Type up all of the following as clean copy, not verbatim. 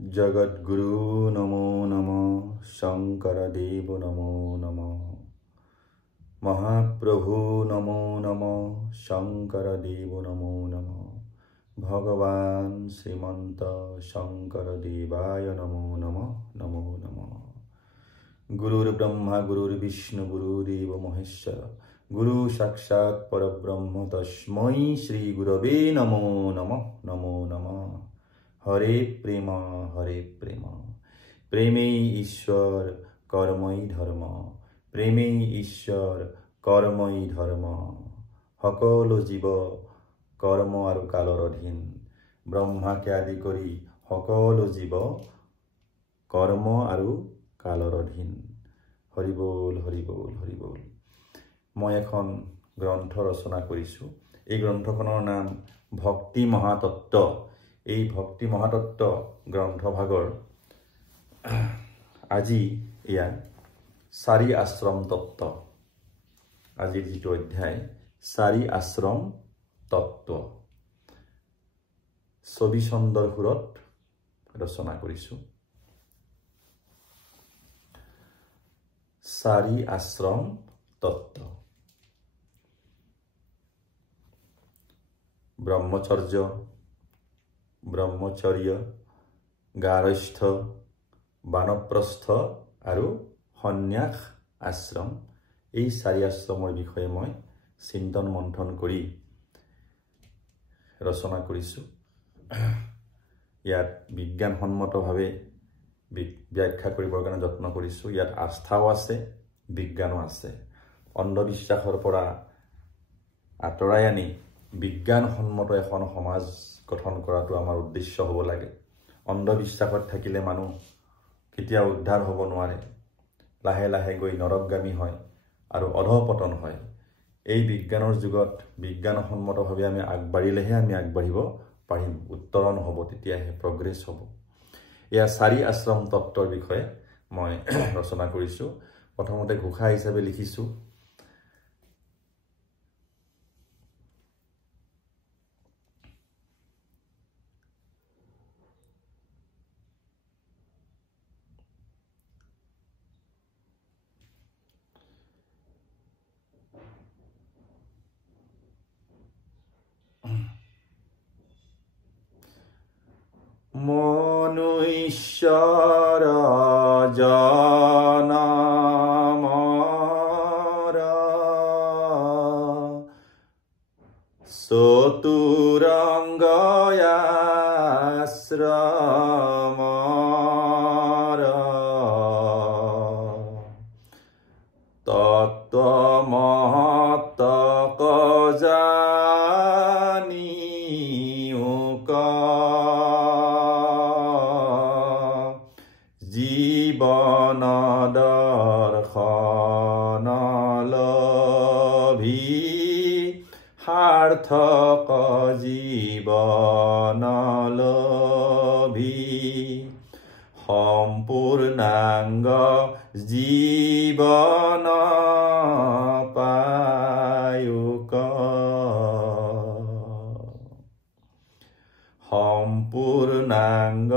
Jagadguru Namo Namo Shankaradev Namo Namo Mahaprabhu Namo Namo Shankaradev Namo Namo Bhagavan Srimanta Shankaradevaya Namo Namo Namo Namo Guru Brahma Guru Vishnu Guru Deva Maheshwara Guru Sakshat Parabrahma Tasmai Shri Gurave Namo Namo Namo Namo Hare Prema Hare Prema Preme Ishwar Karmai Dharma Preme Ishwar Karmai Dharma Hakolo Jiva Karma Aru Kalor Adhin Brahma ke adi kori Hakolo Jiva Karma Aru Kalor Adhin Hari Bol Hari Bol Hari Bol মই এখন গ্ৰন্থ ৰচনা কৰিছো এই গ্ৰন্থখনৰ নাম ভক্তি মহাতত্ত্ব এই ভক্তি মহাতত্ত্ব গ্ৰন্থভাগৰ আজি ইয়া চাৰি আশ্ৰম তত্ত্ব আজিৰ যিটো অধ্যায় চাৰি আশ্ৰম তত্ত্ব ছবি সুন্দৰ সুৰত ৰচনা কৰিছো চাৰি আশ্ৰম তত্ত্ব ব্ৰহ্মচৰ্য ব্ৰহ্মচৰ্য গাৰস্থ বানপ্ৰস্থ আৰু সন্ন্যাস আশ্ৰম এই চাৰি আশ্ৰমৰ বিষয়ে মই চিন্তন মন্থন কৰি ৰচনা কৰিছো ইয়াত বিজ্ঞানসন্মতভাৱে ব্যাখ্যা কৰিবৰ কাৰণে যত্ন কৰিছো ইয়াত আস্থাও আছে বিজ্ঞানো আছে অন্ধবিশ্বাসৰ পৰা আঁতৰাই আনি বিজ্ঞানসন্মত এখন সমাজ গঠন কৰাটো আমাৰ উদ্দেশ্য হ'ব লাগে অন্ধবিশ্বাসত থাকিলে মানুহ কেতিয়া উদ্ধাৰ হ'ব নোৱাৰে লাহে লাহে গৈ নৰকগামী হয় আৰু অধপতন হয় এই বিজ্ঞানৰ যুগত বিজ্ঞানসন্মতভাৱে আমি আগবাঢ়িলেহে আমি আগবাঢ়িব পাৰিম উত্তৰণ হ'ব তেতিয়াহে প্ৰগ্ৰেছ হ'ব এয়া চাৰি আশ্ৰম তত্ত্বৰ বিষয়ে মই ৰচনা কৰিছো প্ৰথমতে ঘোষা হিচাপে লিখিছো মনুষ্যৰ জনমৰ চতুৰংগ আশ্ৰমৰ তত্ত্ব মহত্ত্ব জানি জীবন দৰ্শন লভি সাৰ্থক জীৱন লভি সম্পূৰ্ণাংগ জীৱন পায়ুক সম্পূৰ্ণাংগ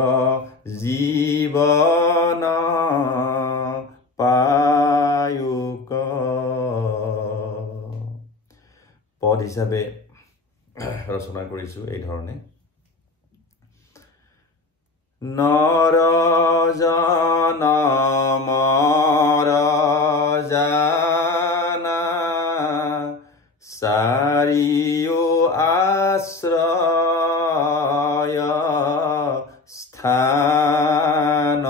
জীৱন পায়ুক পদ হিচাপে ৰচনা কৰিছো এই ধৰণে নৰ জনমৰ জানা চাৰিও আশ্ৰয় স্থান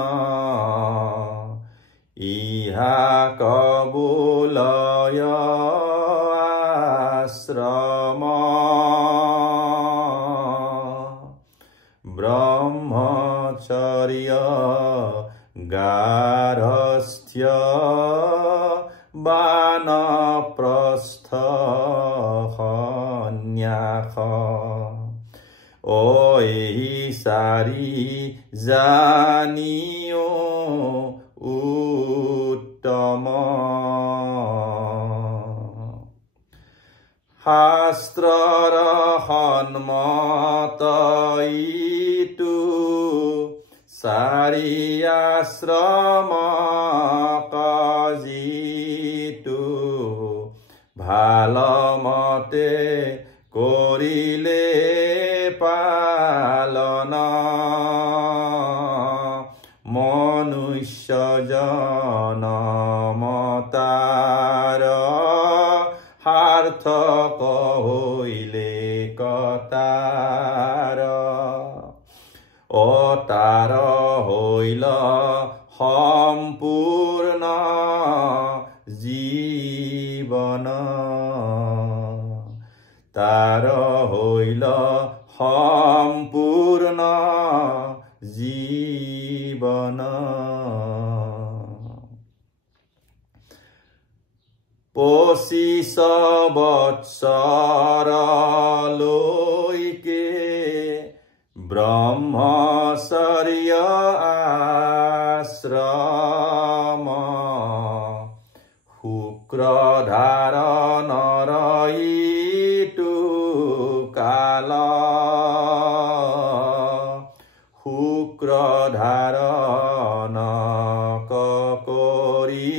ইহা কবুলয় আশ্ৰম ব্ৰহ্মচৰ্য গাৰস্থ্য বানপ্ৰস্থ সন্ন্যাস এই চাৰি জানিও উত্তম শাস্ত্ৰৰ সন্মত ইটো চাৰি আশ্ৰম কাজিটো ভাল মতে কৰিলে পালন মনুষ্য জনমতাৰ সাৰ্থক হৈলে কতাৰ অতাৰ হৈল সম্পূৰ্ণ জীৱন তাৰ হৈল সম্পূৰ্ণ জীৱন 25 বৎসৰলৈকে ব্ৰহ্মচৰ্য আশ্ৰম শুক্ৰ ধাৰণৰ ইটো কাল শুক্ৰ ধাৰণ কৰি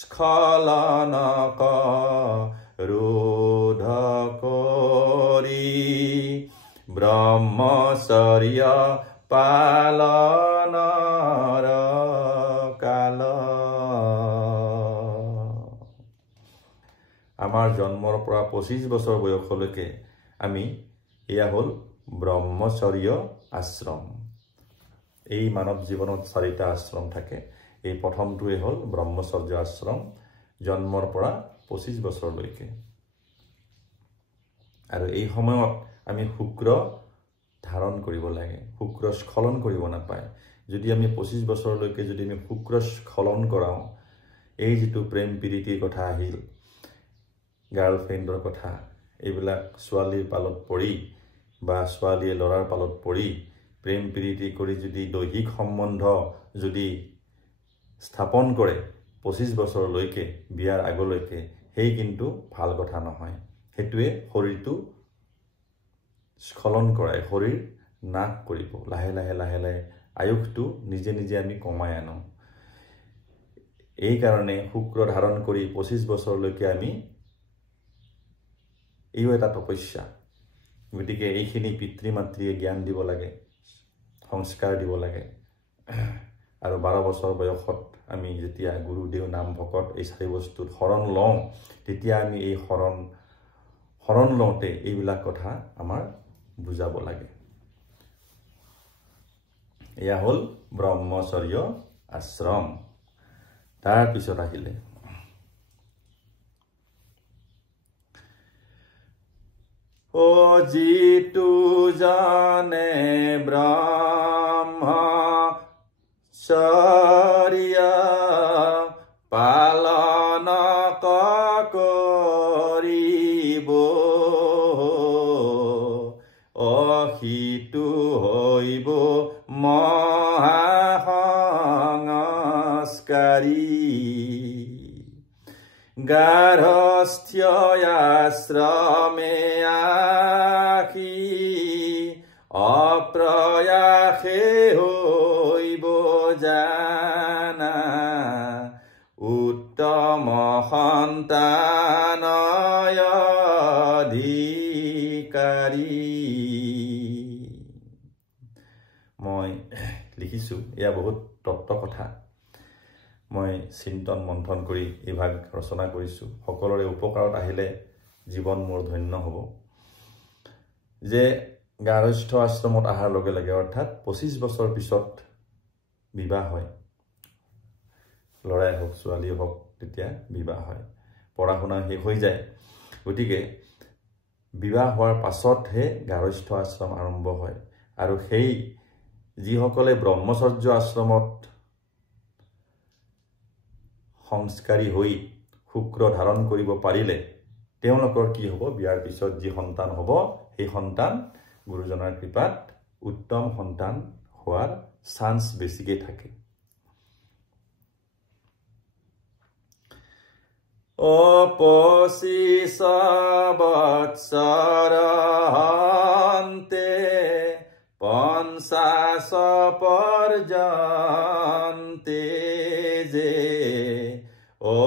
স্খলনক ৰোধ কৰি ব্ৰহ্মচৰ্য পালনৰ কাল আমাৰ জন্মৰ পৰা 25 বছৰ বয়সলৈকে আমি এয়া হ'ল ব্ৰহ্মচৰ্য আশ্ৰম এই মানৱ জীৱনত 4টা আশ্ৰম থাকে এই প্ৰথমটোৱে হ'ল ব্ৰহ্মচৰ্য আশ্ৰম জন্মৰ পৰা 25 বছৰলৈকে আৰু এই সময়ত আমি শুক্ৰ ধাৰণ কৰিব লাগে শুক্ৰ স্খলন কৰিব নাপায় যদি আমি 25 বছৰলৈকে যদি আমি শুক্ৰ স্খলন কৰাও এই যেটো প্ৰেম প্ৰীতিৰ কথা আহিল গাৰ্লফ্ৰেণ্ডৰ কথা এইবিলাক ছোৱালীৰ পালত পৰি বা ছোৱালীয়ে লৰাৰ পালত পৰি প্ৰেম প্ৰীতি কৰি যদি দৈহিক সম্বন্ধ যদি স্থাপন কৰে 25 বছৰলৈকে বিয়াৰ আগলৈকে হেই কিন্তু ভাল কথা নহয় হেতুৱে শৰীৰটো স্খলন কৰাই শৰীৰ নাশ কৰিব লাহে লাহে লাহে লাহে আয়ুষটো নিজে নিজে আমি কমাই আনো এই কাৰণে শুক্ৰ ধাৰণ কৰি 25 বছৰলৈকে আমি এইও এটা তপস্যা গতিকে এইখিনি পিতৃ মাতৃয়ে জ্ঞান দিব লাগে সংস্কাৰ দিব লাগে আৰু 12 বছৰ বয়সত আমি যেতিয়া গুৰুদেৱ নাম ভকত এই 4 বস্তুত শৰণ লওঁ তেতিয়া আমি এই শৰণ লওঁতে এইবিলাক কথা আমাৰ বুজাব লাগে এয়া হ'ল ব্ৰহ্মচৰ্য আশ্ৰম তাৰ পিছত আহিলে ও জিতু জানে ব্ৰহ্মচৰ্য পালন কৰিব অহিতু হৈব মহাসংস্কাৰী গাৰ্হস্থ্য আশ্ৰমে আখি অপ্ৰয়াসে হৈব জানা উত্তম সন্তানয় অধিকাৰী মই লিখিছো এয়া বহুত তত্ত্ব কথা মই চিন্তন মন্থন কৰি এই ভাগ ৰচনা কৰিছো সকলোৰে উপকাৰত আহিলে জীৱন মোৰ ধন্য হ'ব যে গাৰ্হস্থ্য আশ্ৰমত আহাৰ লগে লগে অৰ্থাৎ 25 বছৰ পিছত বিবাহ হয় লৰাই হোক ছোৱালী হোক তেতিয়া বিবাহ হয় পঢ়া শুনা শেষ হৈ যায় গতিকে বিবাহ হোৱাৰ পাছতহে গাৰ্হস্থ্য আশ্ৰম আৰম্ভ হয় আৰু সেই যিসকলে ব্ৰহ্মচৰ্য আশ্ৰমত সংস্কাৰী হৈ শুক্ৰ ধাৰণ কৰিব পাৰিলে তেওঁলোকৰ কি হ'ব বিয়াৰ পিছত যি সন্তান হ'ব সেই সন্তান গুৰুজনাৰ কৃপাত উত্তম সন্তান হোৱাৰ চান্স বেছিকে থাকে ও 25 বৎসৰ হন্তে 50 পৰ্যন্তে যে ও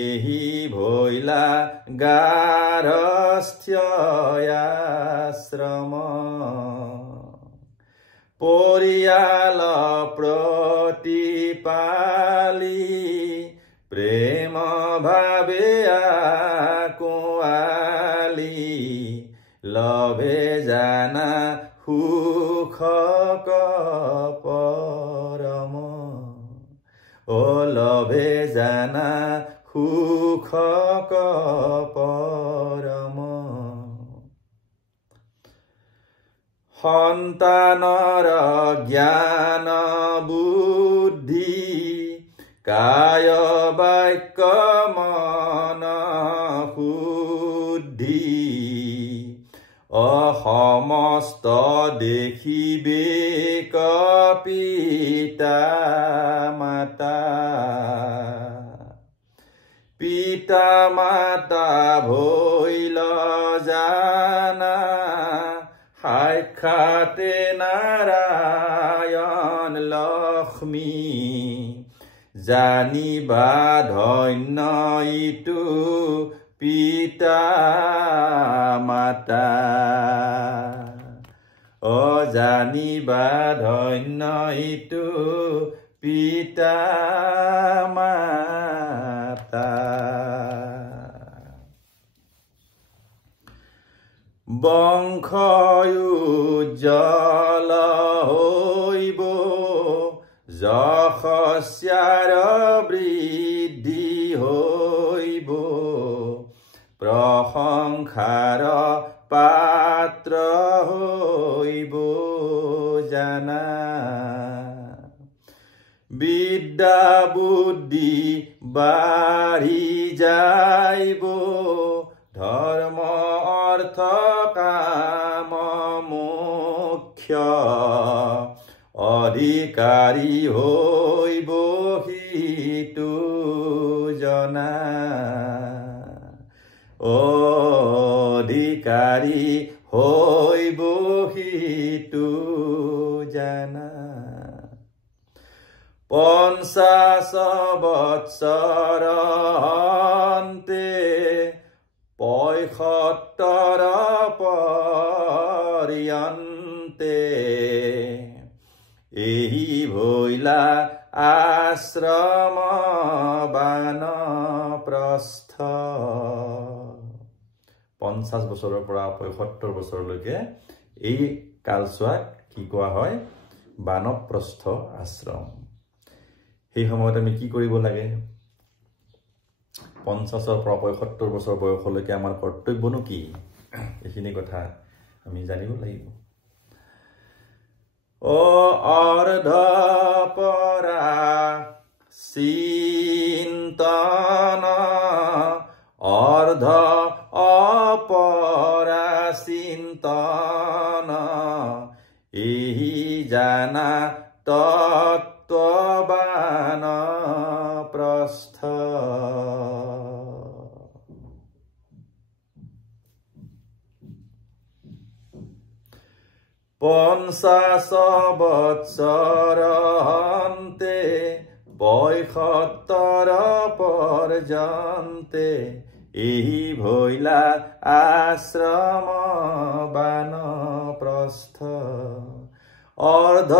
এহি ভৈলা গাৰস্থ্যয়াশ্ৰম পৰিয়াল প্ৰতিপালি প্ৰেম ভাবে আকোৱালি লভে জানা সুখ পৰম ও লভে জানা সুখ পৰম সন্তানৰ জ্ঞান বুদ্ধি কায় বাক্য মন শুদ্ধি অসমস্ত দেখিবে পিতা মাতা পিতা মাতা ভৈল জানা সাক্ষাতে নাৰায়ণ লক্ষ্মী জানিবা ধন্য ইটো পিতা মাতা জানিবা ধন্য ইটো পিতা মাতা বংশ উজ্জ্বল হৈব যশস্যাৰ বৃদ্ধি হৈব প্ৰশংসাৰ পাত্ৰ হৈব জানা বিদ্যা বুদ্ধি বাঢ়ি যাইব ধৰ্ম অৰ্থ কাম মোক্ষ অধিকাৰী হৈব সিটো জনা অধিকাৰী হৈব সিটো জানা 50 বৎসৰ অন্তে 75 পৰ্যন্তে এহি ভৈলা আশ্ৰম বানপ্ৰস্থ 50 বছৰৰ পৰা 75 বছৰলৈকে এই কালছোৱাক কি কোৱা হয় বানপ্ৰস্থ আশ্ৰম সেই সময়ত আমি কি কৰিব লাগে 50 পৰা 75 বছৰ বয়সলৈকে আমাৰ কৰ্তব্যনো কি এইখিনি কথা আমি জানিব লাগিব ও অৰ্ধ পৰা চিন্তন অৰ্ধ অপৰা চিন্তন এহি জানা তত্ত্ববান প্ৰস্থ 50 বৎসৰ অন্তে 75 পৰ্যন্তে এহি ভৈলা আশ্ৰম বানপ্ৰস্থ অৰ্ধ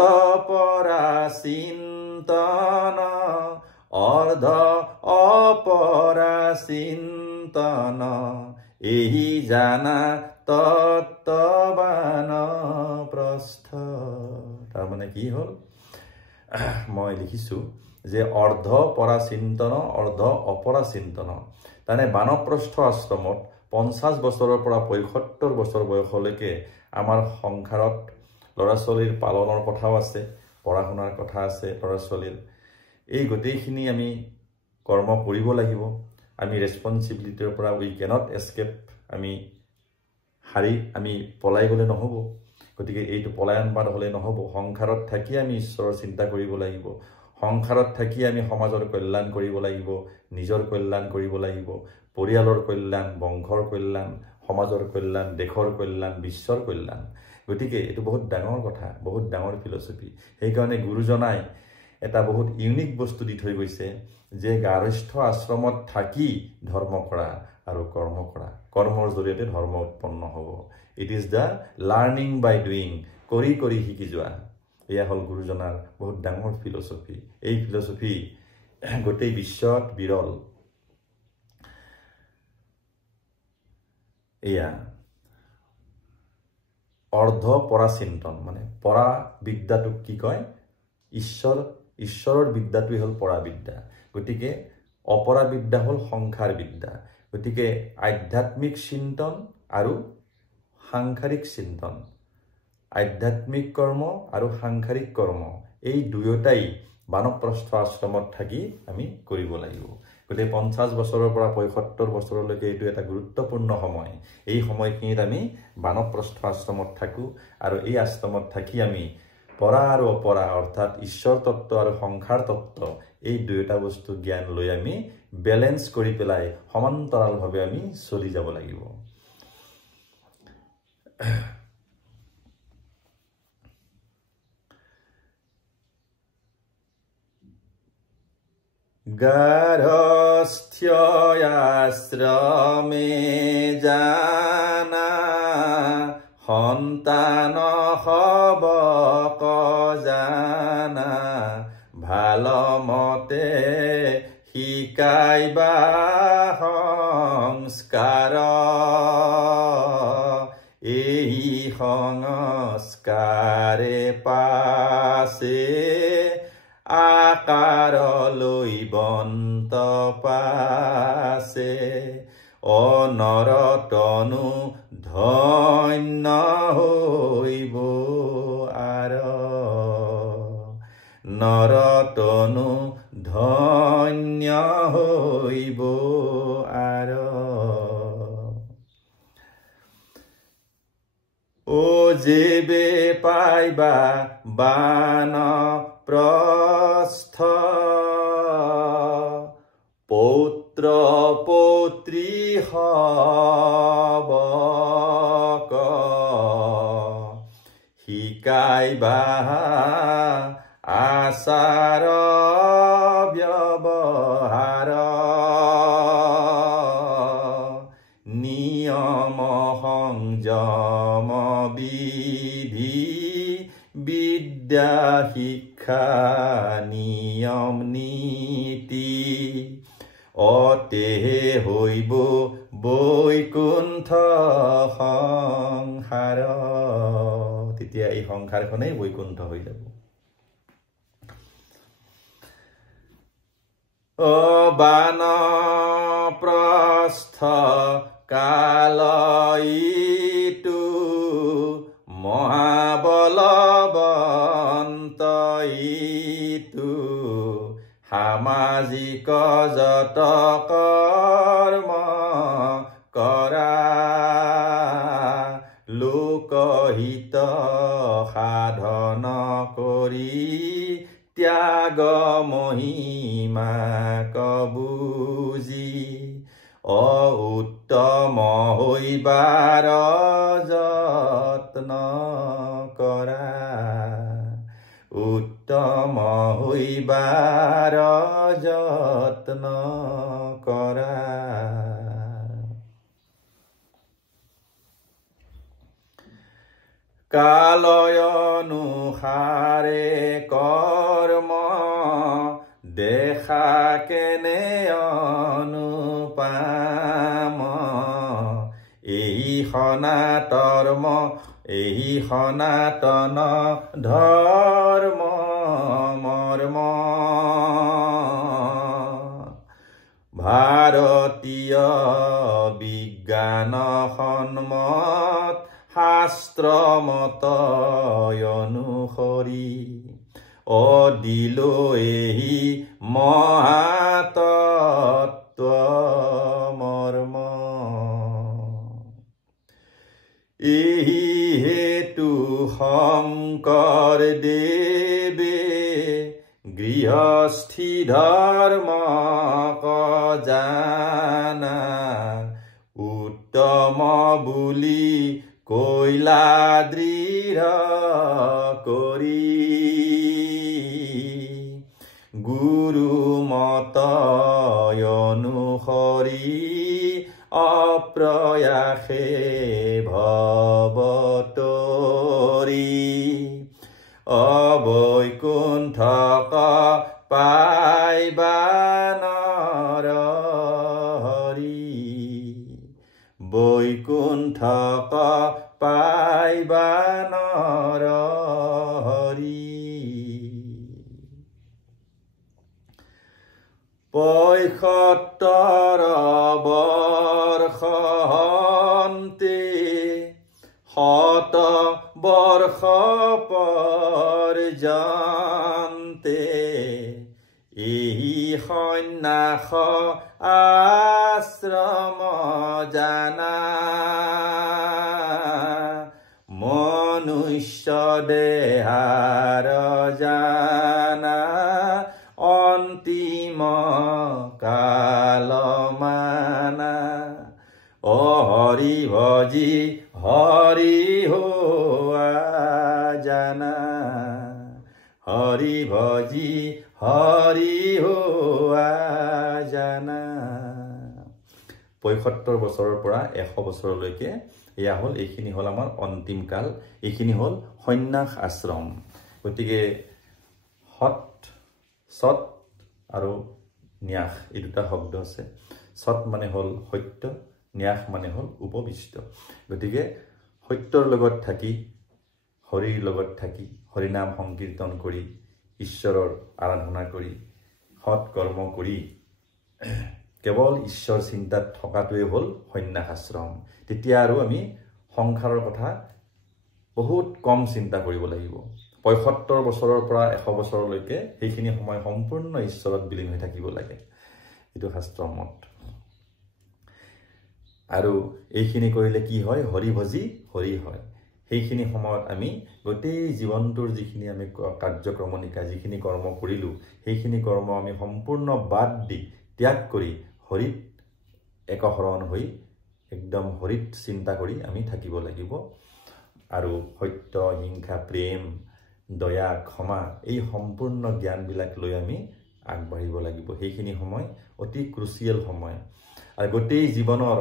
পৰা চিন্তন অৰ্ধ অপৰা চিন্তন এহি জানা তত্ত্ববান প্ৰস্থ তাৰমানে কি হ'ল মই লিখিছো যে অৰ্ধ পৰা চিন্তন অৰ্ধ অপৰা চিন্তন তানে বানপ্ৰস্থ আশ্ৰমত 50 বছৰৰ পৰা 75 বছৰ বয়সলৈকে আমাৰ সংসাৰত ল'ৰা ছোৱালীৰ পালনৰ কথাও আছে পঢ়া শুনাৰ কথা আছে ল'ৰা ছোৱালীৰ এই গোটেইখিনি আমি কৰ্ম কৰিব লাগিব আমি ৰেসপন্সিবিলিটিৰ পৰা উই ক্যানট এস্কেপ আমি আমি পলাই গলে নহব গতিকে এইটো পলায়নবাদ হলে নহব সংসাৰত থাকি আমি ঈশ্বৰৰ চিন্তা কৰিব লাগিব সংসাৰত থাকি আমি সমাজৰ কল্যাণ কৰিব লাগিব নিজৰ কল্যাণ কৰিব লাগিব পৰিয়ালৰ কল্যাণ বংশৰ কল্যাণ সমাজৰ কল্যাণ দেশৰ কল্যাণ বিশ্বৰ কল্যাণ গতিকে এইটো বহুত ডাঙৰ কথা, বহুত ডাঙৰ ফিলচফি। সেইকাৰণে গুৰুজনাই এটা বহুত ইউনিক বস্তু দি থৈ গৈছে যে গাৰ্হস্থ্য আশ্ৰমত থাকি ধৰ্ম কৰা আৰু কৰ্ম কৰা, কৰ্মৰ জৰিয়তে ধৰ্ম উৎপন্ন হ'ব। It is the learning by doing, কৰি কৰি শিকি যোৱা। এয়া হ'ল গুৰুজনাৰ বহুত ডাঙৰ ফিলচফি। এই ফিলচফি গোটেই বিশ্বত বিৰল। এয়া অৰ্ধ পৰাচিন্তন, মানে পৰা বিদ্যাটোক কি কয়? ঈশ্বৰৰ বিদ্যাটোৱে হ'ল পৰা বিদ্যা। গতিকে অপৰা বিদ্যা হ'ল সংসাৰ বিদ্যা। গতিকে আধ্যাত্মিক চিন্তন আৰু সাংসাৰিক চিন্তন, আধ্যাত্মিক কৰ্ম আৰু সাংসাৰিক কৰ্ম, এই দুয়োটাই বানপ্ৰস্থ আশ্ৰমত থাকি আমি কৰিব লাগিব। গতিকে 50 বছৰৰ পৰা 75 বছৰলৈকে এইটো এটা গুৰুত্বপূৰ্ণ সময়। এই সময়খিনিত আমি বানপ্ৰস্থ আশ্ৰমত থাকোঁ আৰু এই আশ্ৰমত থাকি আমি পৰা আৰু অপৰা অৰ্থাৎ ঈশ্বৰ তত্ত্ব আৰু সংসাৰ তত্ত্ব এই দুয়োটা বস্তু জ্ঞান লৈ আমি বেলেঞ্চ কৰি পেলাই সমান্তৰালভাৱে আমি চলি যাব লাগিব। গাৰ্হস্থ্য আশ্ৰমে জানা সন্তান হবক জানা, ভাল মতে শিকাইবা সংস্কাৰ, এই সংস্কাৰে পাছে আকাৰ লৈ বন্ত পাছে, অনৰতনু ধন্য হইব আৰ, নৰতনু ধন্য হইব আৰ। ও যেবে পাইবা বানপ্ৰস্থ, পৌত্ৰ পৌত্ৰী হবক, শিকাইবা আচাৰ ব্যৱহাৰ, নিয়ম সংযম বিধি বিদ্যা শিক্ষা নিয়ম নীতি, অতেহে হইব বৈকুণ্ঠ সংসাৰ। তেতিয়া এই সংসাৰখনেই বৈকুণ্ঠ হৈ যাব। বানপ্ৰস্থ কাল ইটো মহাবলৱন্ত ইটো, সামাজিক যত কৰ্ম কৰা, লোকহিত সাধন কৰি ত্যাগ মহিমাক বুজি, উত্তম হইবাৰ যত্ন কৰা, উত্তম হইবাৰ যত্ন কৰা। কালয় অনুসাৰে কৰ্ম দেখা কেনে অনুপাম, এই সনাতন ধৰ্ম মৰ্ম, ভাৰতীয় বিজ্ঞান সন্মত শাস্ত্ৰ মত অনুসৰি, অদিলো এই মহাতত্ব মৰ্ম, এই হেতু শংকৰ দেৱে গৃহস্থী ধৰ্ম জানা, উত্তম বুলি কৈলাদ্ৰী কৰি গুৰু মত অনুসৰি অপ্ৰয়াসে ভৱতৰি অবৈকুণ্ঠ পাইবা নৰহৰি বৈকুণ্ঠ পাইবা নৰহৰি পঁয়সত্তৰ বৰ্ষন্তে শত বৰ্ষ পৰ্যন্তে এই সন্ন্যাস আশ্ৰম জানা মনুষ্য দেহাৰ জানা অন্তিম কালমানা হৰি ভজি হৰি হোৱা জানা হৰি ভজি হৰি হোৱা জানা ৭৫ বছৰৰ পৰা ১০০ বছৰলৈকে এয়া হ'ল এইখিনি হ'ল আমাৰ অন্তিম কাল এইখিনি হ'ল সন্ন্যাস আশ্ৰম গতিকে সৎ আৰু ন্যাস এই দুটা শব্দ আছে সৎ মানে হ'ল সত্য ন্যাস মানে হ'ল উপবিষ্ট গতিকে সত্যৰ লগত থাকি হৰিৰ লগত থাকি হৰিনাম সংকীৰ্তন কৰি ঈশ্বৰৰ আৰাধনা কৰি সৎ কৰ্ম কৰি কেৱল ঈশ্বৰ চিন্তাত থকাটোৱে হ'ল সন্ন্যাস আশ্ৰম তেতিয়া আৰু আমি সংসাৰৰ কথা বহুত কম চিন্তা কৰিব লাগিব ৭৫ বছৰৰ পৰা ১০০ বছৰলৈকে সেইখিনি সময় সম্পূৰ্ণ ঈশ্বৰত বিলীন হৈ থাকিব লাগে এইটো শাস্ত্ৰৰ মত আৰু এইখিনি কৰিলে কি হয় হৰি ভজি হৰি হয় সেইখিনি সময়ত আমি গোটেই জীৱনটোৰ যিখিনি আমি কাৰ্যক্ৰমণিকা যিখিনি কৰ্ম কৰিলোঁ সেইখিনি কৰ্ম আমি সম্পূৰ্ণ বাদ দি ত্যাগ কৰি হৰিত একশৰণ হৈ একদম হৰিত চিন্তা কৰি আমি থাকিব লাগিব আৰু সত্য হিংসা প্ৰেম দয়া ক্ষমা এই সম্পূৰ্ণ জ্ঞানবিলাক লৈ আমি আগবাঢ়িব লাগিব সেইখিনি সময় অতি ক্ৰুচিয়েল সময় আৰু গোটেই জীৱনৰ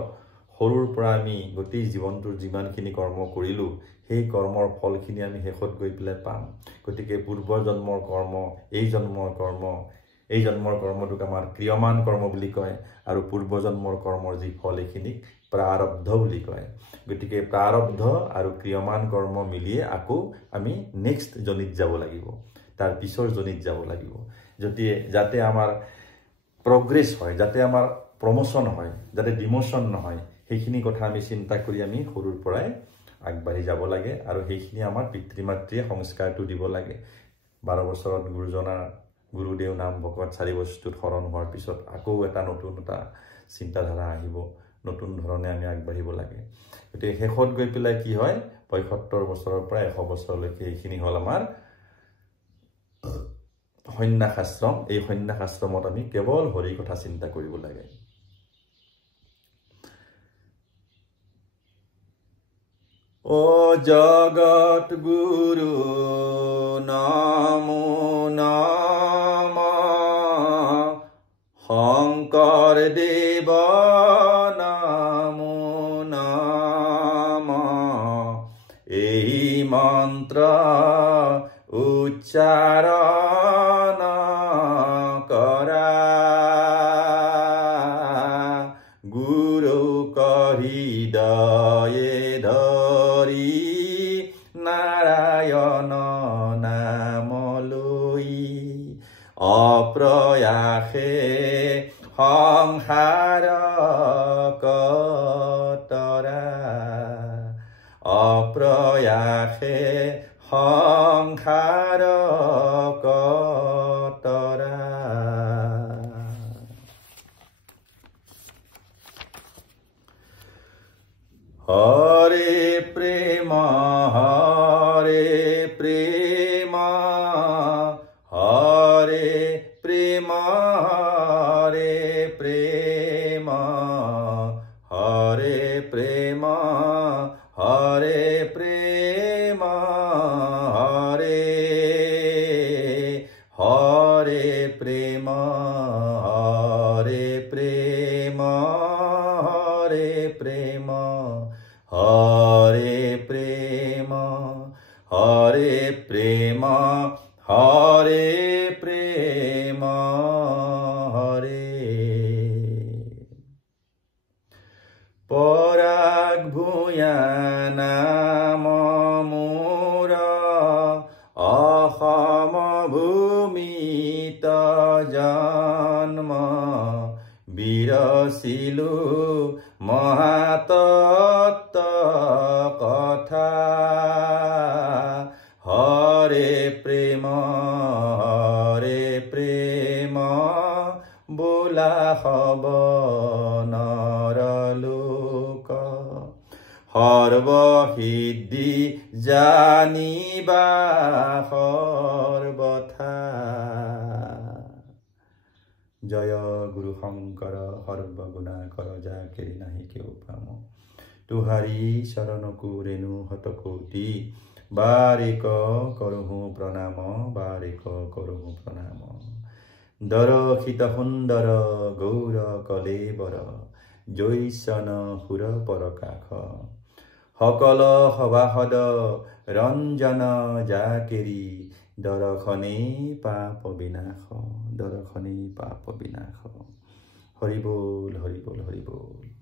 সৰুৰ পৰা আমি গোটেই জীৱনটোৰ যিমানখিনি কৰ্ম কৰিলোঁ সেই কৰ্মৰ ফলখিনি আমি শেষত গৈ পেলাই পাম গতিকে পূৰ্ব জন্মৰ কৰ্ম এই জন্মৰ কৰ্মটোক আমাৰ ক্ৰিয়মান কৰ্ম বুলি কয় আৰু পূৰ্ব জন্মৰ কৰ্মৰ যি ফল এইখিনিক প্ৰাৰব্ধ বুলি কয় গতিকে প্ৰাৰব্ধ আৰু ক্ৰিয়মান কৰ্ম মিলিয়ে আকৌ আমি নেক্সট জনিত যাব লাগিব তাৰ পিছৰ জনিত যাব লাগিব যাতে আমাৰ প্ৰগ্ৰেছ হয় যাতে আমাৰ প্ৰমোশ্যন হয় যাতে ডিমোশ্যন নহয় সেইখিনি কথা আমি চিন্তা কৰি আমি সৰুৰ পৰাই আগবাঢ়ি যাব লাগে আৰু সেইখিনি আমাৰ পিতৃ মাতৃয়ে সংস্কাৰটো দিব লাগে ১২ বছৰত গুৰুদেৱ নাম ভকত ৪ বস্তুত শৰণ হোৱাৰ পিছত আকৌ এটা নতুন এটা চিন্তাধাৰা আহিব নতুন ধৰণে আমি আগবাঢ়িব লাগে গতিকে শেষত গৈ পেলাই কি হয় ৭৫ বছৰৰ পৰা ১০০ বছৰলৈকে এইখিনি হ'ল আমাৰ সন্ন্যাস আশ্ৰম এই সন্ন্যাস আশ্ৰমত আমি কেৱল হৰি কথা চিন্তা কৰিব লাগে ও জগত গুৰু নমো নমঃ শংকৰ দেৱ নমো নমঃ এই মন্ত্ৰ উচ্চাৰণ কৰা গুৰুক হৃদয়ে ধৰি নাৰায়ণ নাম লৈ অপ্ৰয়াসে সংসাৰ কতৰা অপ্ৰয়াসে সংসাৰ কতৰা হৰে প্ৰেম হৰে প্ৰেম হৰে প্ৰেম হৰে প্ৰেম হৰে প্ৰেম হৰে প্ৰেম প্ৰেম হৰে প্ৰেম হৰে প্ৰেম হৰে প্ৰেম হৰে প্ৰেম হৰে প্ৰেম হৰে পৰাগ ভূয়া নাম মোৰ অসম ভূমিত জন্ম বিৰচিলো মহাতত্ব কথা হৰে প্ৰেম বোলা হব নৰলোক সৰ্বসিদ্ধি জানিবা সৰ্বথা জয় গুৰু শংকৰ সৰ্বগুণাকৰ যা কেৰি নাহি কেও পাম তুহাৰি চৰণকু ৰেণু হতকোটি বাৰিক কৰোহো প্ৰণাম বাৰিক কৰোহো প্ৰণাম দৰশিত সুন্দৰ গৌৰ কলেবৰ জৈচন সুৰ পৰকাশ সকল সভাসদ ৰঞ্জন জাকেৰি দৰ্শনে পাপ বিনাশ দৰ্শনে পাপ বিনাশ হৰি বল হৰি বল হৰি বল।